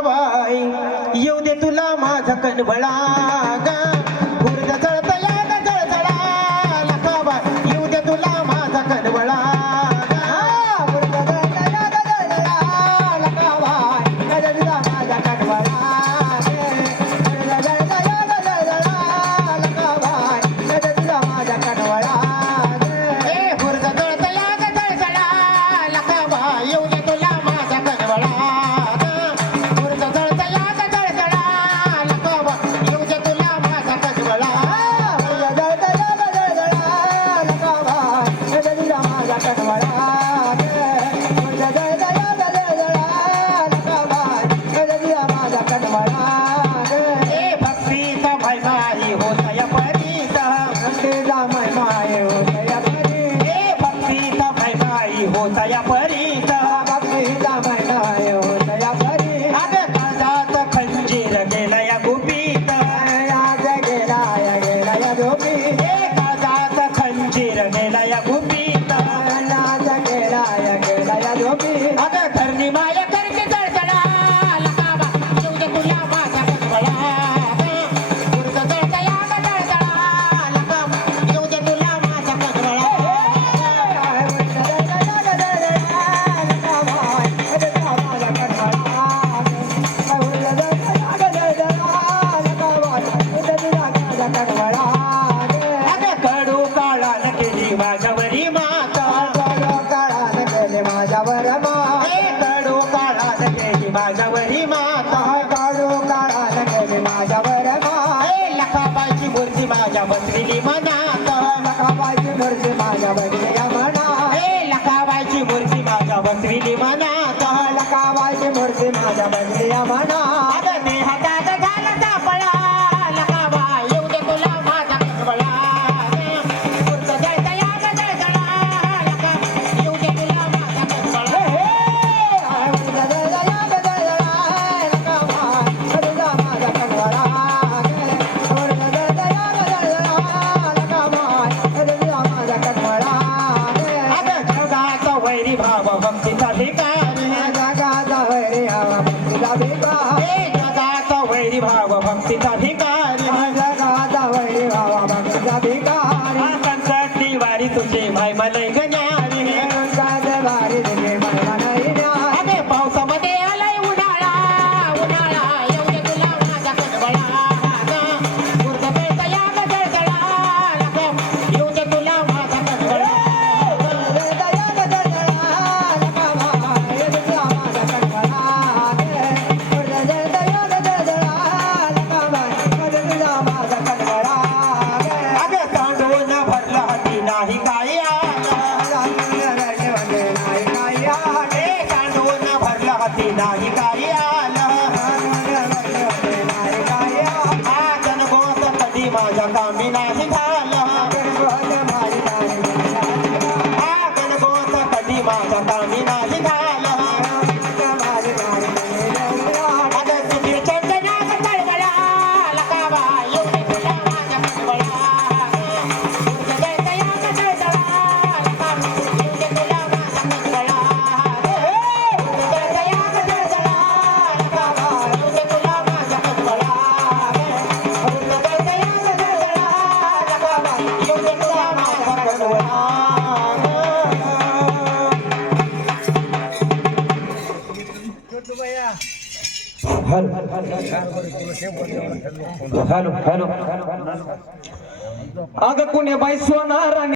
बाई येऊ दे तुला माझा कनबळा गा. বাটা করা मूर्ती माझ्या बसविली म्हणा लखाबाईची मूर्ती माझ्या बसविली म्हणा हे लखाबाईची मूर्ती माझ्या बसविली म्हणा लखाबाईची मूर्ती माझ्या बसविली म्हणा 明白 He got it. Hello hello hello. अगं कुण्या बाई सोनार